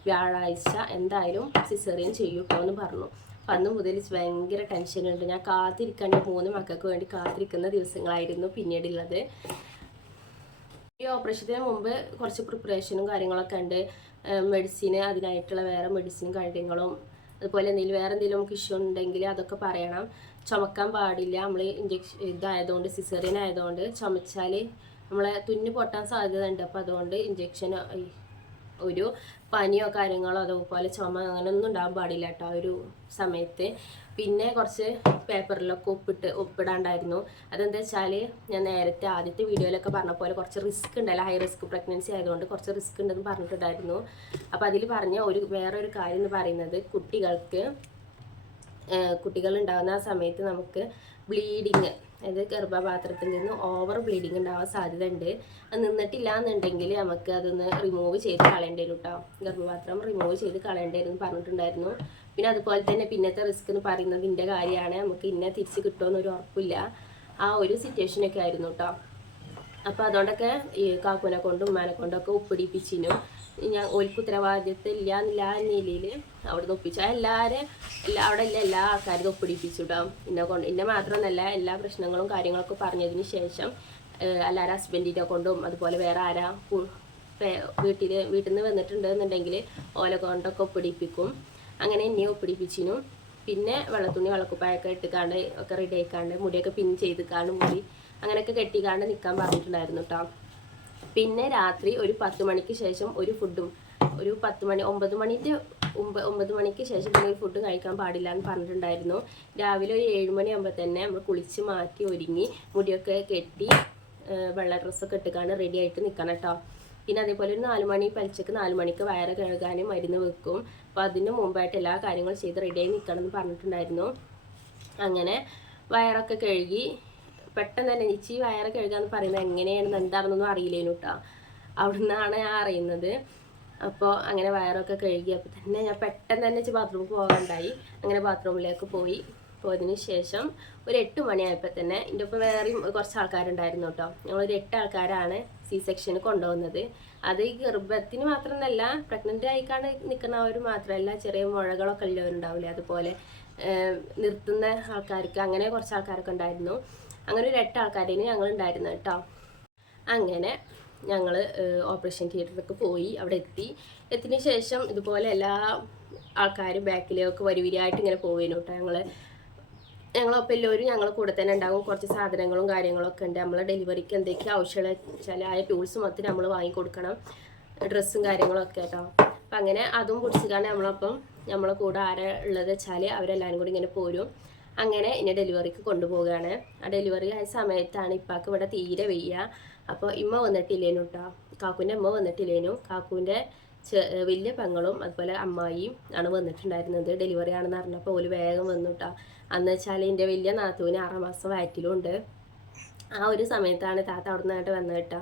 വ്യാഴാഴ്ച എന്തായാലും സിസേറിയൻ ചെയ്യൂട്ടോ എന്ന് പറഞ്ഞു. അപ്പം അന്ന് മുതൽ ഭയങ്കര ടെൻഷനുണ്ട്. ഞാൻ കാത്തിരിക്കേണ്ട 3 മക്കൾക്ക് വേണ്ടി കാത്തിരിക്കുന്ന ദിവസങ്ങളായിരുന്നു പിന്നീടുള്ളത്. ഈ ഓപ്പറേഷത്തിന് മുമ്പ് കുറച്ച് പ്രിപ്പറേഷനും കാര്യങ്ങളൊക്കെ ഉണ്ട്. മെഡിസിന് അതിനായിട്ടുള്ള വേറെ മെഡിസിനും കാര്യങ്ങളും, അതുപോലെ വേറെ എന്തെങ്കിലും നമുക്ക് ഇഷ്യൂ ഉണ്ടെങ്കിൽ അതൊക്കെ പറയണം. ചുമക്കാൻ പാടില്ല. നമ്മൾ ഇഞ്ചക്ഷൻ ഇതായതുകൊണ്ട്, സിസേറിയൻ ആയതുകൊണ്ട് ചുമച്ചാൽ നമ്മളെ തുന്നി പൊട്ടാൻ സാധ്യത ഉണ്ട്. അപ്പോൾ അതുകൊണ്ട് ഇഞ്ചക്ഷൻ ഒരു പനിയോ കാര്യങ്ങളോ അതുപോലെ ചുമ അങ്ങനെയൊന്നും ഉണ്ടാകാൻ പാടില്ല കേട്ടോ ആ ഒരു സമയത്ത്. പിന്നെ കുറച്ച് പേപ്പറിലൊക്കെ ഒപ്പിടാണ്ടായിരുന്നു. അതെന്താ വെച്ചാൽ ഞാൻ നേരത്തെ ആദ്യത്തെ വീഡിയോയിലൊക്കെ പറഞ്ഞ പോലെ കുറച്ച് റിസ്ക് ഉണ്ടല്ലോ, ഹൈ റിസ്ക് പ്രഗ്നൻസി ആയതുകൊണ്ട് കുറച്ച് റിസ്ക് ഉണ്ടെന്ന് പറഞ്ഞിട്ടുണ്ടായിരുന്നു. അപ്പോൾ അതിൽ പറഞ്ഞ വേറൊരു കാര്യം എന്ന് പറയുന്നത് കുട്ടികൾക്ക് കുട്ടികൾ ഉണ്ടാകുന്ന ആ സമയത്ത് നമുക്ക് ബ്ലീഡിങ്, അതായത് ഗർഭപാത്രത്തിൽ നിന്ന് ഓവർ ബ്ലീഡിങ് ഉണ്ടാവാൻ സാധ്യത ഉണ്ട്. അത് നിന്നിട്ടില്ല എന്നുണ്ടെങ്കിൽ നമുക്ക് അതൊന്ന് റിമൂവ് ചെയ്ത് കളയേണ്ടി വരും കേട്ടോ. ഗർഭപാത്രം റിമൂവ് ചെയ്ത് കളയേണ്ടി വരും എന്ന് പറഞ്ഞിട്ടുണ്ടായിരുന്നു. പിന്നെ അതുപോലെ തന്നെ പിന്നത്തെ റിസ്ക് എന്ന് പറയുന്നത് ഇതിൻ്റെ കാര്യമാണ്. നമുക്ക് ഇന്നെ തിരിച്ച് കിട്ടുമെന്നൊരു ഉറപ്പില്ല. ആ ഒരു സിറ്റുവേഷനൊക്കെ ആയിരുന്നു കേട്ടോ. അപ്പോൾ അതുകൊണ്ടൊക്കെ ഈ കാക്കുനെ കൊണ്ടും ഉമ്മാനെ കൊണ്ടൊക്കെ ഉപ്പിടിപ്പിച്ചിനും ഞാൻ ഓൽക്ക് ഉത്തരവാദിത്വം ഇല്ല എന്നുള്ള നിലയിൽ അവിടെ നിന്ന് ഒപ്പിച്ചു. അവിടെ എല്ലാ ആൾക്കാരും ഒപ്പിടിപ്പിച്ചു കേട്ടോ. എന്നെ മാത്രമൊന്നല്ല, എല്ലാ പ്രശ്നങ്ങളും കാര്യങ്ങളൊക്കെ പറഞ്ഞതിന് ശേഷം എല്ലാവരും ഹസ്ബൻഡിനെ കൊണ്ടും അതുപോലെ വേറെ ആരാ വീട്ടിൽ നിന്ന് വന്നിട്ടുണ്ടെന്നുണ്ടെങ്കിൽ ഓല കൊണ്ടൊക്കെ ഒപ്പിടിപ്പിക്കും. അങ്ങനെ എന്നെ ഒപ്പിടിപ്പിച്ചിനും. പിന്നെ വെള്ളത്തുണി വെള്ളക്കുപ്പായൊക്കെ ഇട്ടുകാണ്ട് ഒക്കെ റെഡി ആയിക്കാണ്ട് മുടിയൊക്കെ പിൻ ചെയ്തിക്കാണ്ട് മുടി അങ്ങനെയൊക്കെ കെട്ടിക്കാണ്ട് നിൽക്കാൻ പറഞ്ഞിട്ടുണ്ടായിരുന്നു കേട്ടോ. പിന്നെ രാത്രി ഒരു 10 മണിക്ക് ശേഷം ഒരു ഫുഡും, ഒരു 9 മണിക്ക് ശേഷം പിന്നെ ഒരു ഫുഡും കഴിക്കാൻ പാടില്ല എന്ന് പറഞ്ഞിട്ടുണ്ടായിരുന്നു. രാവിലെ ഒരു 7 മണിയാകുമ്പോൾ തന്നെ നമ്മൾ കുളിച്ച് മാറ്റി ഒരുങ്ങി മുടിയൊക്കെ കെട്ടി വെള്ള ഡ്രസ്സൊക്കെ ഇട്ടുകാണ്ട് റെഡി ആയിട്ട് നിൽക്കണം കേട്ടോ. പിന്നെ അതേപോലെ ഒരു 4 മണി പലിച്ചക്ക് 4 മണിക്ക് വയറ് കഴുകാനും മരുന്ന് വെക്കും. അപ്പോൾ അതിന് മുമ്പായിട്ട് എല്ലാ കാര്യങ്ങളും ചെയ്ത് റെഡിയായി നിൽക്കണം എന്ന് പറഞ്ഞിട്ടുണ്ടായിരുന്നു. അങ്ങനെ വയറൊക്കെ കഴുകി പെട്ടെന്ന് തന്നെ ഇച്ചി വയറ് കഴുകാന്ന് പറയുന്നത് എങ്ങനെയാണെന്ന് എന്താണെന്നൊന്നും അറിയില്ലേനു കേട്ടോ. അവിടെ നിന്നാണ് ഞാൻ അറിയുന്നത്. അപ്പോൾ അങ്ങനെ വയറൊക്കെ കഴുകിയപ്പോൾ തന്നെ ഞാൻ പെട്ടെന്ന് തന്നെ ബാത്റൂമിൽ പോകാണ്ടായി. അങ്ങനെ ബാത്റൂമിലേക്ക് പോയതിന് ശേഷം ഒരു 8 മണിയായപ്പോൾ തന്നെ എൻ്റെ ഒപ്പം വേറെയും കുറച്ച് ആൾക്കാരുണ്ടായിരുന്നു കേട്ടോ. ഞങ്ങളൊരു 8 ആൾക്കാരാണ് സെക്ഷന് കൊണ്ടുപോകുന്നത്. അത് ഈ ഗർഭത്തിന് മാത്രമല്ല, പ്രഗ്നൻ്റ് ആയിക്കാണ്ട് നിൽക്കുന്നവർ മാത്രമല്ല, ചെറിയ മുഴകളൊക്കെ ഉള്ളവരുണ്ടാവില്ലേ, അതുപോലെ നിർത്തുന്ന ആൾക്കാർക്ക്, അങ്ങനെ കുറച്ച് ആൾക്കാരൊക്കെ ഉണ്ടായിരുന്നു. അങ്ങനെ ഒരു 8 ആൾക്കാരേന് ഞങ്ങൾ ഉണ്ടായിരുന്നു കേട്ടോ. അങ്ങനെ ഞങ്ങൾ ഓപ്പറേഷൻ തിയേറ്ററിലേക്ക് പോയി. അവിടെ എത്തിയതിന് ശേഷം ഇതുപോലെ എല്ലാ ആൾക്കാരും ബാക്കിലേക്ക് വരിവരിയായിട്ട് ഇങ്ങനെ പോവേനു കേട്ടോ. ഞങ്ങളൊപ്പം എല്ലാവരും ഞങ്ങളെ കൂടെ തന്നെ ഉണ്ടാകും. കുറച്ച് സാധനങ്ങളും കാര്യങ്ങളൊക്കെ ഉണ്ട്. നമ്മളെ ഡെലിവറിക്ക് എന്തൊക്കെയാണ് ആവശ്യമുള്ള വെച്ചാൽ ആ ടൂൾസ് മൊത്തം നമ്മൾ വാങ്ങിക്കൊടുക്കണം, ഡ്രസ്സും കാര്യങ്ങളൊക്കെ കേട്ടോ. അപ്പം അങ്ങനെ അതും കുടിച്ചിട്ടാണ് നമ്മളെ കൂടെ ആരാ ഉള്ളത് വെച്ചാൽ അവരെല്ലാവരും കൂടി ഇങ്ങനെ പോരും. അങ്ങനെ എന്നെ ഡെലിവറിക്ക് കൊണ്ടുപോവുകയാണ്. ആ ഡെലിവറി ആയ സമയത്താണ് ഇപ്പാക്ക് ഇവിടെ തീരെ വയ്യ. അപ്പോൾ ഇമ്മ വന്നിട്ടില്ലേനു കേട്ടോ. കാക്കൂൻ്റെ അമ്മ വന്നിട്ടില്ലേനു. കാക്കൂൻ്റെ വലിയ പെങ്ങളും അതുപോലെ അമ്മായിയും ആണ് വന്നിട്ടുണ്ടായിരുന്നത്. ഡെലിവറി ആണെന്ന് പറഞ്ഞപ്പോൾ ഓല് വേഗം വന്നു കേട്ടോ. അന്ന് വെച്ചാൽ എൻ്റെ വലിയ നാത്തൂന് 6 മാസം വയറ്റിലുണ്ട്. ആ ഒരു സമയത്താണ് താത്ത അവിടെ നിന്നായിട്ട് വന്നത് കേട്ടോ.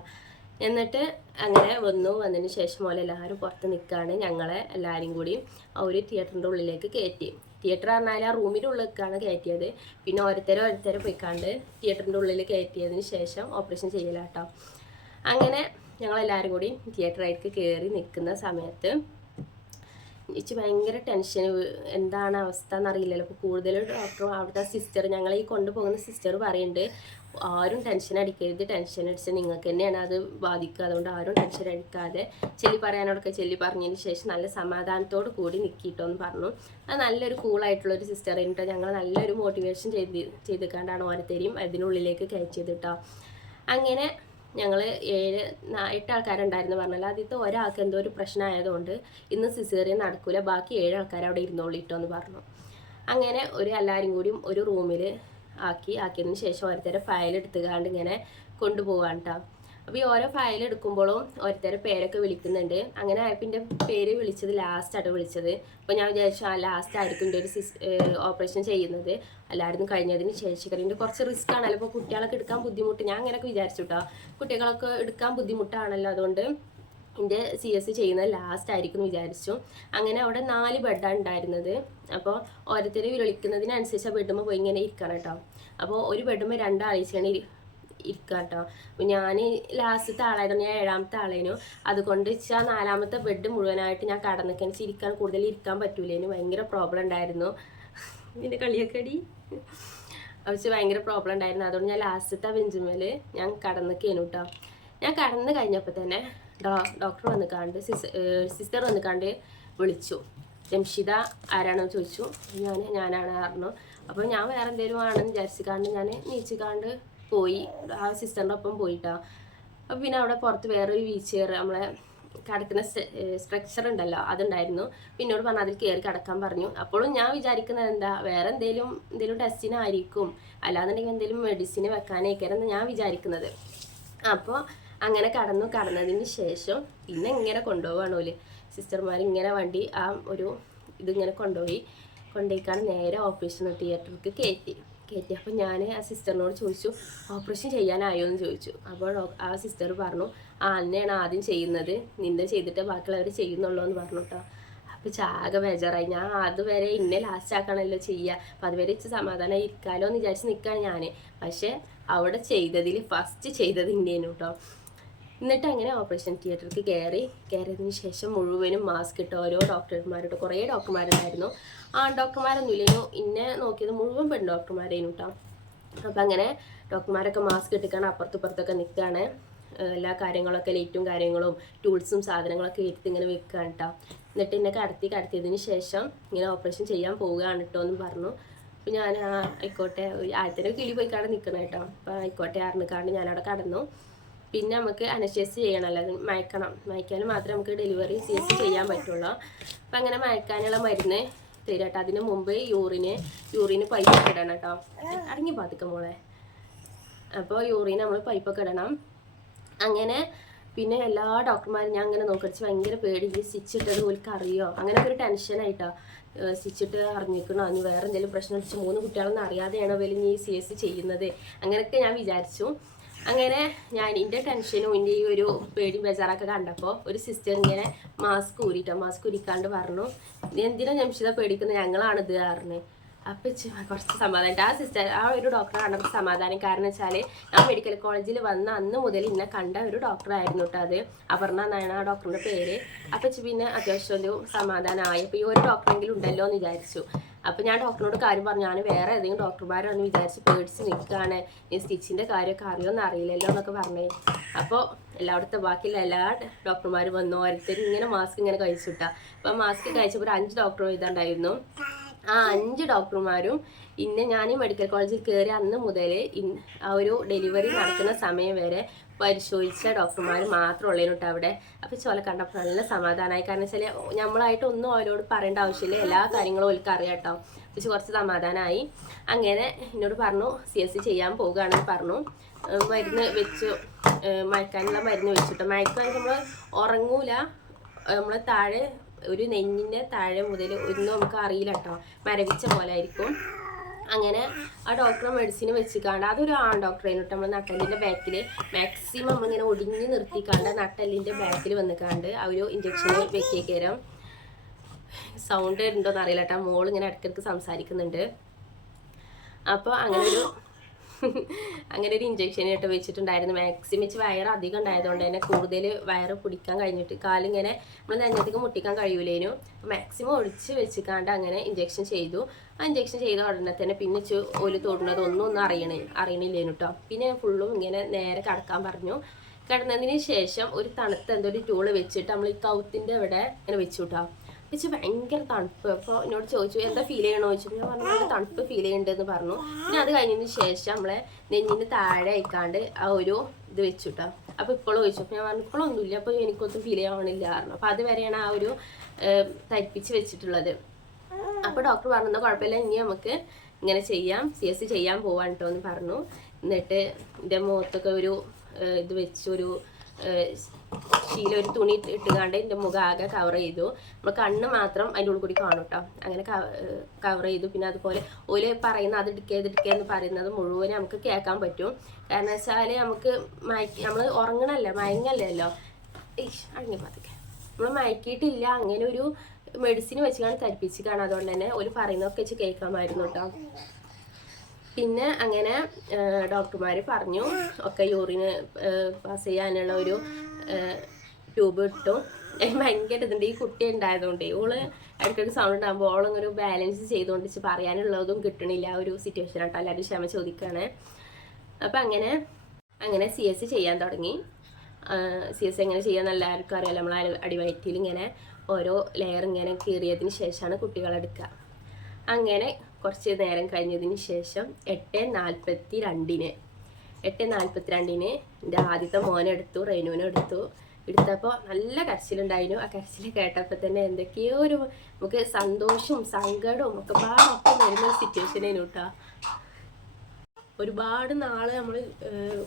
എന്നിട്ട് അങ്ങനെ വന്നതിന് ശേഷം പോലെ എല്ലാവരും പുറത്ത് നിൽക്കുകയാണ്. ഞങ്ങളെ എല്ലാവരും കൂടി ആ ഒരു തിയേറ്ററിൻ്റെ ഉള്ളിലേക്ക് കയറ്റി. തിയേറ്റർ പറഞ്ഞാൽ ആ റൂമിൻ്റെ ഉള്ളിലേക്കാണ് കയറ്റിയത്. പിന്നെ ഓരോരുത്തരെ പോയിക്കാണ്ട് തിയേറ്ററിൻ്റെ ഉള്ളിൽ കയറ്റിയതിന് ശേഷം ഓപ്പറേഷൻ ചെയ്യലാട്ടോ. അങ്ങനെ ഞങ്ങളെല്ലാവരും കൂടി തിയേറ്ററിലേക്ക് കയറി നിൽക്കുന്ന സമയത്ത് എനിക്ക് ഭയങ്കര ടെൻഷൻ. എന്താണ് അവസ്ഥ എന്നറിയില്ലല്ലോ. അപ്പോൾ കൂടുതൽ ഡോക്ടറും അവിടുത്തെ സിസ്റ്റർ, ഞങ്ങളെ ഈ കൊണ്ടുപോകുന്ന സിസ്റ്റർ പറയുന്നുണ്ട്, ആരും ടെൻഷൻ അടിക്കരുത്, ടെൻഷൻ അടിച്ചാൽ നിങ്ങൾക്ക് തന്നെയാണ് അത് ബാധിക്കുക, അതുകൊണ്ട് ആരും ടെൻഷൻ അടിക്കാതെ പറയാനോടൊക്കെ പറഞ്ഞതിന് ശേഷം നല്ല സമാധാനത്തോട് കൂടി നിൽക്കിയിട്ടോന്ന് പറഞ്ഞു. അത് നല്ലൊരു കൂളായിട്ടുള്ളൊരു സിസ്റ്റർ ആയിട്ട് ഞങ്ങൾ നല്ലൊരു മോട്ടിവേഷൻ ചെയ്തിട്ടാണ് ഓരോരുത്തരെയും അതിനുള്ളിലേക്ക് കയറ്റിയത് കേട്ടോ. അങ്ങനെ ഞങ്ങൾ 8 ആൾക്കാരുണ്ടായിരുന്നു പറഞ്ഞല്ലോ. ആദ്യത്തെ ഒരാൾക്ക് എന്തോ ഒരു പ്രശ്നമായതുകൊണ്ട് ഇന്ന് സിസേറിയൻ നടക്കൂല, ബാക്കി 7 ആൾക്കാർ അവിടെ ഇരുന്നോളിട്ടോ എന്ന് പറഞ്ഞു. അങ്ങനെ എല്ലാവരും കൂടിയും ഒരു റൂമിൽ ആക്കിയതിന് ശേഷം ഓരോരുത്തരെ ഫയൽ എടുത്തുകൊണ്ട് ഇങ്ങനെ കൊണ്ടുപോകാൻ കേട്ടോ. അപ്പോൾ ഈ ഓരോ ഫയൽ എടുക്കുമ്പോഴും ഓരോരുത്തരെ പേരൊക്കെ വിളിക്കുന്നുണ്ട്. അങ്ങനെ ആയപ്പോൾ എൻ്റെ പേര് വിളിച്ചത് ലാസ്റ്റായിട്ട് വിളിച്ചത്. അപ്പോൾ ഞാൻ വിചാരിച്ചു ലാസ്റ്റ് ആയിരിക്കും എൻ്റെ ഒരു ഓപ്പറേഷൻ ചെയ്യുന്നത്, എല്ലാവരും കഴിഞ്ഞതിന് ശേഷം. ഇതിൻ്റെ കുറച്ച് റിസ്ക് ആണല്ലോ, അപ്പോൾ കുട്ടികളൊക്കെ എടുക്കാൻ ബുദ്ധിമുട്ട്, ഞാൻ അങ്ങനെയൊക്കെ വിചാരിച്ചു കേട്ടോ. കുട്ടികളൊക്കെ എടുക്കാൻ ബുദ്ധിമുട്ടാണല്ലോ, അതുകൊണ്ട് എൻ്റെ CS ചെയ്യുന്നത് ലാസ്റ്റ് ആയിരിക്കും എന്ന് വിചാരിച്ചു. അങ്ങനെ അവിടെ 4 ബെഡാണ് ഉണ്ടായിരുന്നത്. അപ്പോൾ ഓരോരുത്തർ വിളിക്കുന്നതിനനുസരിച്ച് ആ ബെഡുമ്പോൾ പോയി ഇങ്ങനെ ഇരിക്കണം കേട്ടോ. അപ്പോൾ ഒരു ബെഡുമ്പോൾ 2 ആഴ്ചയാണ് ഇരിക്കുക കേട്ടോ. അപ്പോൾ ഞാൻ ലാസ്റ്റത്തെ ആളായിരുന്നു, ഞാൻ 7ാമത്തെ ആളേനു. അതുകൊണ്ട് വെച്ചാൽ 4ാമത്തെ ബെഡ് മുഴുവനായിട്ട് ഞാൻ കടന്നിക്കാൻ കൂടുതൽ ഇരിക്കാൻ പറ്റൂലേനു. ഭയങ്കര പ്രോബ്ലം ഉണ്ടായിരുന്നു. ഇതിൻ്റെ കളിയൊക്കെടി വെച്ച് ഭയങ്കര പ്രോബ്ലം ഉണ്ടായിരുന്നു. അതുകൊണ്ട് ഞാൻ ലാസ്റ്റത്തെ ബെഞ്ചുമേൽ ഞാൻ കടന്നിക്കേനു കേട്ടോ. ഞാൻ കടന്ന് കഴിഞ്ഞപ്പോൾ തന്നെ ഡോക്ടർ വന്നിക്കാണ്ട് സിസ്റ്റർ വന്നിക്കാണ്ട് വിളിച്ചു. ജംഷിദ ആരാണെന്ന് ചോദിച്ചു. ഞാനാണ് പറഞ്ഞു. അപ്പോൾ ഞാൻ വേറെ എന്തെങ്കിലും ആണെന്ന് വിചാരിച്ചിക്കാണ്ട് ഞാൻ നീച്ചിക്കാണ്ട് പോയി, ആ സിസ്റ്ററിൻ്റെ ഒപ്പം പോയിട്ടാ. അപ്പോൾ പിന്നെ അവിടെ പുറത്ത് വേറൊരു വീൽ ചെയർ, നമ്മളെ കിടക്കുന്ന സ്ട്രക്ചർ ഉണ്ടല്ലോ, അതുണ്ടായിരുന്നു. പിന്നോട് പറഞ്ഞാൽ അതിൽ കയറി കിടക്കാൻ പറഞ്ഞു. അപ്പോഴും ഞാൻ വിചാരിക്കുന്നത് എന്താ, വേറെ എന്തെങ്കിലും ടെസ്റ്റിനായിരിക്കും, അല്ലാന്നുണ്ടെങ്കിൽ എന്തെങ്കിലും മെഡിസിന് വെക്കാനേക്കാരെന്ന് ഞാൻ വിചാരിക്കുന്നത്. അപ്പോൾ അങ്ങനെ കടന്നതിന് ശേഷം പിന്നെ ഇങ്ങനെ കൊണ്ടുപോവാണോല് സിസ്റ്റർമാർ, ഇങ്ങനെ വണ്ടി ആ ഒരു ഇതിങ്ങനെ കൊണ്ടുപോയിക്കാണ് നേരെ ഓപ്പറേഷൻ തിയേറ്ററിലേക്ക് കയറ്റി. അപ്പോൾ ഞാൻ ആ സിസ്റ്ററിനോട് ചോദിച്ചു ഓപ്പറേഷൻ ചെയ്യാനായോ എന്ന് ചോദിച്ചു. അപ്പോൾ ആ സിസ്റ്റർ പറഞ്ഞു എന്നെയാണ് ആദ്യം ചെയ്യുന്നത്, നിന്നെ ചെയ്തിട്ട് ബാക്കിയുള്ളവർ ചെയ്യുന്നുള്ളൂ എന്ന് പറഞ്ഞു കേട്ടോ. അപ്പോൾ ചാകെ ബേജാറായി. ഞാൻ അതുവരെ ഇന്നെ ലാസ്റ്റ് ആക്കണമല്ലോ ചെയ്യുക, അപ്പം അതുവരെ ഇച്ച് സമാധാനം ഇരിക്കാമല്ലോ എന്ന് വിചാരിച്ച് നിൽക്കുകയാണ് ഞാൻ. പക്ഷേ അവിടെ ചെയ്തതിൽ ഫസ്റ്റ് ചെയ്തത് ഇന്നേനു കേട്ടോ. എന്നിട്ട് അങ്ങനെ ഓപ്പറേഷൻ തിയേറ്ററിലേക്ക് കയറിയതിന് ശേഷം മുഴുവനും മാസ്ക് ഇട്ട് ഓരോ ഡോക്ടർമാരോട് കുറേ ഡോക്ടർമാരുണ്ടായിരുന്നു. ഡോക്ടർമാരൊന്നുമില്ലേനു, ഇന്നെ നോക്കിയത് മുഴുവൻ പെൺ ഡോക്ടർമാരേനു കേട്ടോ. അപ്പം അങ്ങനെ ഡോക്ടർമാരൊക്കെ മാസ്ക് ഇട്ടിക്കാണ് അപ്പുറത്തുപ്പുറത്തൊക്കെ നിൽക്കുകയാണ്. എല്ലാ കാര്യങ്ങളൊക്കെ ലൈറ്റും കാര്യങ്ങളും ടൂൾസും സാധനങ്ങളൊക്കെ എടുത്ത് ഇങ്ങനെ വെക്കുകയാണ് കേട്ടോ. എന്നിട്ട് എന്നെ കടത്തിയതിന് ശേഷം ഇങ്ങനെ ഓപ്പറേഷൻ ചെയ്യാൻ പോവുകയാണ് കേട്ടോ എന്ന് പറഞ്ഞു. അപ്പോൾ ഞാൻ ആയിക്കോട്ടെ, ആദ്യത്തെ കിളി പോയി കാണാൻ നിൽക്കണം കേട്ടോ. അപ്പോൾ ആയിക്കോട്ടെ അറിഞ്ഞിക്കാണ്ട് ഞാനവിടെ കടന്നു. പിന്നെ നമുക്ക് അനസ്തേഷ്യ ചെയ്യണമല്ലോ, മയക്കാൻ മാത്രമേ നമുക്ക് ഡെലിവറി CS ചെയ്യാൻ പറ്റുള്ളൂ. അപ്പം അങ്ങനെ മയക്കാനുള്ള മരുന്ന് തരും കേട്ടോ. അതിന് മുമ്പ് യൂറിന് പൈപ്പൊക്കെ ഇടണം കേട്ടോ. അടങ്ങി പാത്തിക്ക മോളെ. അപ്പോൾ യൂറിന് നമ്മൾ പൈപ്പൊക്കെ ഇടണം. അങ്ങനെ പിന്നെ എല്ലാ ഡോക്ടർമാരും ഞാൻ അങ്ങനെ നോക്കിച്ച് ഭയങ്കര പേടി, സ്റ്റിച്ച് ഇട്ടത് ഓൽക്ക് അറിയോ അങ്ങനെയൊക്കെ ഒരു ടെൻഷനായിട്ടോ. സ്റ്റിച്ചിട്ട് അറിഞ്ഞിരിക്കണോ, ഇനി വേറെ എന്തെങ്കിലും പ്രശ്നം വെച്ച് 3 കുട്ടികളൊന്നും അറിയാതെയാണോ വലിയ ഈ CS ചെയ്യുന്നത്, അങ്ങനെയൊക്കെ ഞാൻ വിചാരിച്ചു. അങ്ങനെ ഞാൻ എൻ്റെ ടെൻഷനും എൻ്റെ ഈ ഒരു പേടി ബേജാറൊക്കെ കണ്ടപ്പോൾ ഒരു സിസ്റ്റർ ഇങ്ങനെ മാസ്ക് ഊരിക്കാണ്ട് പറഞ്ഞു എന്തിനാ ജംഷിത പേടിക്കുന്നത്, ഞങ്ങളാണിത് പറഞ്ഞു. അപ്പം കുറച്ച് സമാധാനം. ആ ഒരു ഡോക്ടറെ കണ്ടപ്പോൾ സമാധാനം. കാരണം വെച്ചാൽ ഞാൻ മെഡിക്കൽ കോളേജിൽ വന്ന അന്ന് മുതൽ ഇന്നെ കണ്ട ഒരു ഡോക്ടറായിരുന്നു കേട്ടോ. അത് അപർണ എന്നാണ് ആ ഡോക്ടറിൻ്റെ പേര്. അപ്പം പിന്നെ അത്യാവശ്യം ഒരു സമാധാനമായി. അപ്പോൾ ഈ ഒരു ഡോക്ടറെങ്കിലും ഉണ്ടല്ലോ എന്ന് വിചാരിച്ചു. അപ്പോൾ ഞാൻ ഡോക്ടറിനോട് കാര്യം പറഞ്ഞു, ഞാൻ വേറെ ഏതെങ്കിലും ഡോക്ടർമാരാണെന്ന് വിചാരിച്ച് പേടിച്ച് നിൽക്കുകയാണ്, ഈ സ്റ്റിച്ചിൻ്റെ കാര്യമൊക്കെ അറിയുമെന്ന് അറിയില്ലല്ലോ എന്നൊക്കെ പറഞ്ഞേ. അപ്പോൾ എല്ലായിടത്തും ബാക്കിയുള്ള എല്ലാ ഡോക്ടർമാരും വന്നു, ഓരോരുത്തരും ഇങ്ങനെ മാസ്ക് ഇങ്ങനെ കഴിച്ചിട്ടാ. അപ്പോൾ മാസ്ക് കഴിച്ചപ്പോൾ 5 ഡോക്ടർ എഴുതാണ്ടായിരുന്നു. ആ 5 ഡോക്ടർമാരും ഞാൻ ഈ മെഡിക്കൽ കോളേജിൽ കയറി അന്ന് മുതൽ ആ ഒരു ഡെലിവറി നടക്കുന്ന സമയം വരെ പരിശോധിച്ച ഡോക്ടർമാർ മാത്രമേ ഉള്ളൂ കേട്ടോ അവിടെ. അപ്പോൾ ചോല കണ്ടപ്പോൾ നല്ല സമാധാനമായി. കാരണം വെച്ചാൽ നമ്മളായിട്ടൊന്നും അവരോട് പറയേണ്ട ആവശ്യമില്ല, എല്ലാ കാര്യങ്ങളും അവർക്ക് അറിയാം കേട്ടോ. പക്ഷെ കുറച്ച് സമാധാനമായി. അങ്ങനെ എന്നോട് പറഞ്ഞു CS ചെയ്യാൻ പോകുകയാണെന്ന് പറഞ്ഞു. മരുന്ന് വെച്ചു, മയക്കാനുള്ള മരുന്ന് വെച്ചിട്ടോ. മയക്കാൻ നമ്മൾ ഉറങ്ങൂല, നമ്മൾ താഴെ ഒരു നെഞ്ഞിൻ്റെ താഴെ മുതൽ ഒന്നും നമുക്ക് അറിയില്ല കേട്ടോ, മരവിച്ച പോലെ ആയിരിക്കും. അങ്ങനെ ആ ഡോക്ടറെ മെഡിസിൻ വെച്ചിക്കാണ്ട് അതൊരു ഡോക്ടറായിരുന്നു കേട്ടോ. നമ്മൾ നട്ടലിൻ്റെ ബാക്കിൽ മാക്സിമം നമ്മളിങ്ങനെ ഒടിഞ്ഞ് നിർത്തിക്കാണ്ട് നട്ടലിൻ്റെ ബാക്കിൽ വന്നിക്കാണ്ട് ആ ഒരു ഇഞ്ചക്ഷൻ വെക്കേരം. സൗണ്ട് ഉണ്ടോയെന്ന് അറിയില്ല കേട്ടോ, മോളിങ്ങനെ ഇടയ്ക്കിടയ്ക്ക് സംസാരിക്കുന്നുണ്ട്. അപ്പോൾ അങ്ങനെ ഒരു ഇഞ്ചക്ഷൻ ഇട്ട് വെച്ചിട്ടുണ്ടായിരുന്നു. മാക്സിമം വെച്ച് വയറ് അധികം ഉണ്ടായതുകൊണ്ട് തന്നെ കൂടുതൽ വയറ് പിടിക്കാൻ കഴിഞ്ഞിട്ട് കാലിങ്ങനെ നമ്മൾ നെഞ്ഞത്തേക്ക് മുട്ടിക്കാൻ കഴിയൂലേനു. മാക്സിമം ഒഴിച്ച് വെച്ചിക്കാണ്ട് അങ്ങനെ ഇഞ്ചക്ഷൻ ചെയ്തു. ആ ഇഞ്ചക്ഷൻ ചെയ്ത ഉടനെ തന്നെ പിന്നെ ഓല് തൊടുന്നത് ഒന്നും അറിയണില്ലേനു കേട്ടോ. പിന്നെ ഫുള്ളും ഇങ്ങനെ നേരെ കിടക്കാൻ പറഞ്ഞു. കിടന്നതിന് ശേഷം ഒരു തണുത്ത ഒരു ടൂള് വെച്ചിട്ട് നമ്മൾ ഈ കൗത്തിൻ്റെ അവിടെ ഇങ്ങനെ വെച്ചു കേട്ടോ. വെച്ച് ഭയങ്കര തണുപ്പ്. അപ്പോൾ എന്നോട് ചോദിച്ചു എന്താ ഫീൽ ചെയ്യണോ ചോദിച്ചു. ഞാൻ പറഞ്ഞു നല്ല തണുപ്പ് ഫീൽ ചെയ്യുന്നുണ്ടെന്ന് പറഞ്ഞു. പിന്നെ അത് കഴിഞ്ഞതിന് ശേഷം നമ്മളെ നെഞ്ഞിന് താഴെ അയക്കാണ്ട് ആ ഒരു ഇത് വെച്ചു കേട്ടോ. അപ്പോൾ ഇപ്പോഴും ചോദിച്ചു. അപ്പോൾ ഞാൻ പറഞ്ഞു ഇപ്പോഴൊന്നുമില്ല, അപ്പോൾ എനിക്കൊന്നും ഫീൽ ചെയ്യാവണില്ല പറഞ്ഞു. അപ്പോൾ അതുവരെയാണ് ആ ഒരു തരിപ്പിച്ച് വെച്ചിട്ടുള്ളത്. അപ്പോൾ ഡോക്ടർ പറഞ്ഞു കുഴപ്പമില്ല, ഇനി നമുക്ക് ഇങ്ങനെ ചെയ്യാം, CS ചെയ്യാൻ പോവാൻ കേട്ടോ എന്ന് പറഞ്ഞു. എന്നിട്ട് എൻ്റെ മുഖത്തൊക്കെ ഒരു ഇത് വെച്ചൊരു ഒരു തുണി ഇട്ടുകാണ്ട് എൻ്റെ മുഖം ആകെ കവർ ചെയ്തു. നമ്മൾ കണ്ണ് മാത്രം അതിൻ്റെ ഉള്ളിൽ കൂടി കാണും കേട്ടോ. അങ്ങനെ കവർ ചെയ്തു. പിന്നെ അതുപോലെ ഓല് പറയുന്ന അത് എടുക്കുക എന്ന് പറയുന്നത് മുഴുവൻ നമുക്ക് കേൾക്കാൻ പറ്റും. കാരണം വെച്ചാൽ നമുക്ക് നമ്മൾ ഉറങ്ങണല്ലേ, മയങ്ങല്ലല്ലോ. അടങ്ങി പാത്തൊക്കെ നമ്മൾ മയക്കിയിട്ടില്ല. അങ്ങനെ ഒരു മെഡിസിൻ വെച്ചിട്ടാണ് തരിപ്പിച്ചിട്ടാണ്. അതുകൊണ്ട് തന്നെ ഓല് പറയുന്നതൊക്കെ വെച്ച് കേൾക്കാമായിരുന്നു കേട്ടോ. പിന്നെ അങ്ങനെ ഡോക്ടർമാർ പറഞ്ഞു ഒക്കെ യൂറിന് പാസ് ചെയ്യാനുള്ള ഒരു ട്യൂബ് ഇട്ടു. ഭയങ്കര ഇതുണ്ട് ഈ കുട്ടി ഉണ്ടായതുകൊണ്ട്. ഓള് ഇടയ്ക്കിടയ്ക്ക് സൗണ്ട് ഉണ്ടാകുമ്പോൾ ഓളൊരു ബാലൻസ് ചെയ്തുകൊണ്ട് പറയാനുള്ളതും കിട്ടണില്ല ആ ഒരു സിറ്റുവേഷൻ ആട്ടോ. എല്ലാവരും ക്ഷമ ചോദിക്കുകയാണ്. അപ്പം അങ്ങനെ CS ചെയ്യാൻ തുടങ്ങി. CS എങ്ങനെ ചെയ്യാൻ എല്ലാവർക്കും അറിയാമല്ലോ. നമ്മൾ അടിവയറ്റിൽ ഇങ്ങനെ ഓരോ ലെയർ ഇങ്ങനെ കീറിയതിന് ശേഷമാണ് കുട്ടികളെടുക്കുക. അങ്ങനെ കുറച്ച് നേരം കഴിഞ്ഞതിന് ശേഷം 8:42 എൻ്റെ ആദ്യത്തെ മോനെടുത്തു, റെയ്നുവിനെ എടുത്തപ്പോൾ നല്ല കരച്ചിലുണ്ടായിരുന്നു. ആ കരച്ചിൽ കേട്ടപ്പോൾ തന്നെ എന്തൊക്കെയോ ഒരു നമുക്ക് സന്തോഷവും സങ്കടവും ഒക്കെ പാടൊപ്പം വരുന്ന സിറ്റുവേഷനായിരുന്നു കേട്ടോ. ഒരുപാട് നാൾ നമ്മൾ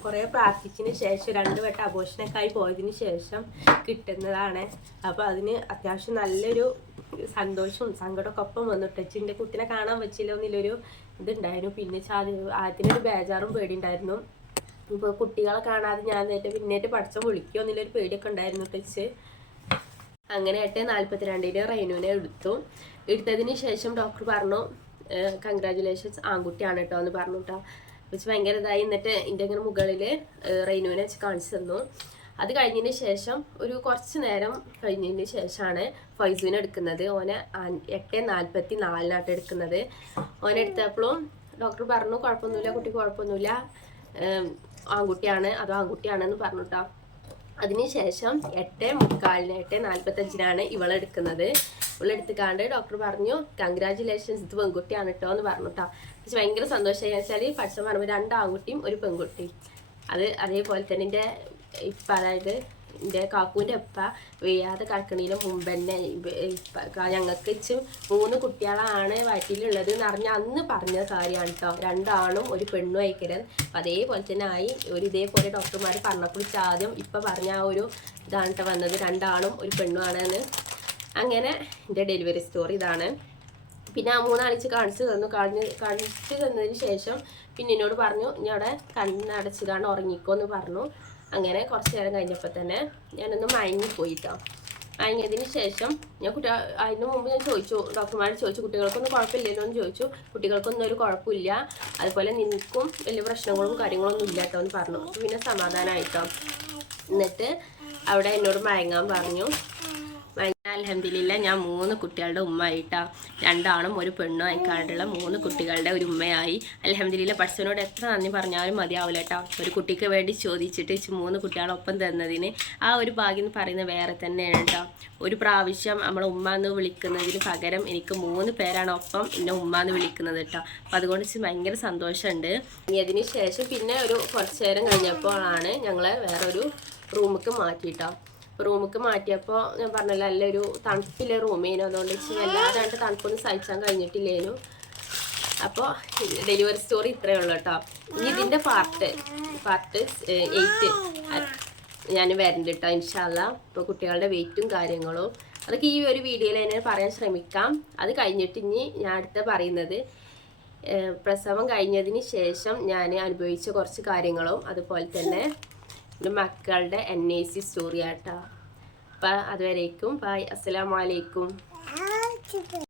കുറേ പ്രാർത്ഥിച്ചതിന് ശേഷം 2 വട്ടം അബോഷനൊക്കെ ആയി പോയതിന് ശേഷം കിട്ടുന്നതാണ്. അപ്പോൾ അതിന് അത്യാവശ്യം നല്ലൊരു സന്തോഷവും സങ്കടമൊക്കെ ഒപ്പം വന്നിട്ട് എൻ്റെ കുട്ടിനെ കാണാൻ പറ്റില്ല എന്നുള്ളൊരു ഇതുണ്ടായിരുന്നു. പിന്നെ ആദ്യത്തിനൊരു ബേജാറും പേടിയുണ്ടായിരുന്നു. ഇപ്പോൾ കുട്ടികളെ കാണാതെ ഞാൻ പിന്നേറ്റ് പഠിച്ച വിളിക്കുമോ എന്നുള്ളൊരു പേടിയൊക്കെ ഉണ്ടായിരുന്നു ടച്ച്. അങ്ങനെ 8:42 റൈനുവിനെ എടുത്തതിന് ശേഷം ഡോക്ടർ പറഞ്ഞു കൺഗ്രാജുലേഷൻസ് ആൺകുട്ടിയാണ് കേട്ടോ എന്ന് പറഞ്ഞു കേട്ടോ. വെച്ച് ഭയങ്കര ഇതായി. എന്നിട്ട് എൻ്റെ ഇങ്ങനെ മുകളിൽ റൈനുവിനെ വെച്ച് കാണിച്ചു തന്നു. അത് കഴിഞ്ഞതിന് ശേഷം ഒരു കുറച്ച് നേരം കഴിഞ്ഞതിന് ശേഷമാണ് ഫൈസുവിനെ എടുക്കുന്നത്. ഓനെ 8:44 എടുക്കുന്നത്. ഓനെ എടുത്തപ്പോഴും ഡോക്ടർ പറഞ്ഞു കുഴപ്പമൊന്നുമില്ല, കുട്ടിക്ക് കുഴപ്പമൊന്നുമില്ല, ആൺകുട്ടിയാണ്, അതോ ആൺകുട്ടിയാണെന്ന് പറഞ്ഞു കേട്ടോ. അതിനുശേഷം 8:45 8:45 ഇവളെടുക്കുന്നത്. ഇവളെടുത്തുകാണ്ട് ഡോക്ടർ പറഞ്ഞു കൺഗ്രാജുലേഷൻസ്, ഇത് പെൺകുട്ടിയാണ് കേട്ടോ എന്ന് പറഞ്ഞു കേട്ടോ. പക്ഷെ ഭയങ്കര സന്തോഷമായി. വെച്ചാൽ പഠിച്ച പറയുമ്പോൾ 2 ആൺകുട്ടിയും ഒരു പെൺകുട്ടി. അതേപോലെ തന്നെ എൻ്റെ ഇപ്പം, അതായത് എൻ്റെ കാക്കൂൻ്റെ ഉപ്പ വെയ്യാതെ കിടക്കണതിന് മുമ്പ് തന്നെ ഞങ്ങൾക്ക് 3 കുട്ടികളാണ് വയറ്റിലുള്ളത് എന്ന് പറഞ്ഞാൽ അന്ന് പറഞ്ഞ കാര്യമാണ് കേട്ടോ. 2 ആണും ഒരു പെണ്ണും അയക്കരുത്. അപ്പം അതേപോലെ തന്നെ ആയി. ഇതേപോലെ ഡോക്ടർമാർ പറഞ്ഞപ്പോൾ ആദ്യം ഇപ്പം പറഞ്ഞ ആ ഒരു ഇതാണ് കേട്ടോ വന്നത്, 2 ആണും ഒരു പെണ്ണും ആണെന്ന്. അങ്ങനെ എൻ്റെ ഡെലിവറി സ്റ്റോറി ഇതാണ്. പിന്നെ ആ 3 ആഴ്ച കാണിച്ചു തന്നതിന് ശേഷം പിന്നെ എന്നോട് പറഞ്ഞു ഇനി അവിടെ കണ്ണടച്ചുകാണ്ട് ഉറങ്ങിക്കോ എന്ന് പറഞ്ഞു. അങ്ങനെ കുറച്ച് നേരം കഴിഞ്ഞപ്പോൾ തന്നെ ഞാനൊന്ന് മയങ്ങിപ്പോയിട്ടോ. മയങ്ങിയതിന് ശേഷം ഞാൻ അതിന് മുമ്പ് ഞാൻ ചോദിച്ചു, ഡോക്ടർമാർ ചോദിച്ചു കുട്ടികൾക്കൊന്നും കുഴപ്പമില്ലല്ലോ എന്ന് ചോദിച്ചു. കുട്ടികൾക്കൊന്നും ഒരു കുഴപ്പമില്ല, അതുപോലെ നിനക്കും വലിയ പ്രശ്നങ്ങളും കാര്യങ്ങളൊന്നും ഇല്ല കേട്ടോ എന്ന് പറഞ്ഞു. പിന്നെ സമാധാനമായിട്ടോ. എന്നിട്ട് അവിടെ എന്നോട് മയങ്ങാൻ പറഞ്ഞു. അൽഹംദുലില്ലാ ഞാൻ 3 കുട്ടികളുടെ ഉമ്മയായിട്ടാ. 2 ആണും ഒരു പെണ്ണും ആയിക്കാണ്ടുള്ള 3 കുട്ടികളുടെ ഒരു ഉമ്മയായി. അൽഹംദുലില്ലാ പഠിച്ചവനോട് എത്ര നന്ദി പറഞ്ഞാലും മതിയാവില്ല കേട്ടോ. ഒരു കുട്ടിക്ക് വേണ്ടി ചോദിച്ചിട്ട് 3 കുട്ടികളൊപ്പം തന്നതിന് ആ ഒരു ഭാഗ്യം എന്ന് പറയുന്നത് വേറെ തന്നെയാണ് കേട്ടോ. ഒരു പ്രാവശ്യം നമ്മളെ ഉമ്മ എന്ന് വിളിക്കുന്നതിന് പകരം എനിക്ക് 3 പേരാണ് ഒപ്പം എന്നെ ഉമ്മ എന്ന് വിളിക്കുന്നത് കേട്ടോ. അപ്പം അതുകൊണ്ട് ഭയങ്കര സന്തോഷമുണ്ട്. ഇനി അതിന് ശേഷം പിന്നെ ഒരു കുറച്ച് നേരം കഴിഞ്ഞപ്പോഴാണ് ഞങ്ങളെ വേറൊരു റൂമിലേക്ക് മാറ്റിയിട്ടോ. റൂമിലേക്ക് മാറ്റിയപ്പോൾ ഞാൻ പറഞ്ഞല്ലോ നല്ലൊരു തണുപ്പിലെ റൂമേനു. അതുകൊണ്ട് വല്ലാതെ തണുപ്പൊന്നും സഹിച്ചാൻ കഴിഞ്ഞിട്ടില്ലേനു. അപ്പോൾ ഡെലിവറി സ്റ്റോറി ഇത്രയേ ഉള്ളൂ കേട്ടോ. ഇനി ഇതിൻ്റെ പാർട്ട് 8 ഞാൻ വരണ്ട് കേട്ടോ ഇൻഷാ അല്ലാ. ഇപ്പോൾ കുട്ടികളുടെ വെയിറ്റും കാര്യങ്ങളും അതൊക്കെ ഈ ഒരു വീഡിയോയിൽ തന്നെ പറയാൻ ശ്രമിക്കാം. അത് കഴിഞ്ഞിട്ട് ഇനി ഞാൻ അടുത്ത പറയുന്നത് പ്രസവം കഴിഞ്ഞതിന് ശേഷം ഞാൻ അനുഭവിച്ച കുറച്ച് കാര്യങ്ങളും അതുപോലെ തന്നെ മക്കളുടെ NAC സ്റ്റോറി ആട്ടോ. അപ്പം അതുവരേക്കും ബൈ, അസ്സലാമു അലൈക്കും.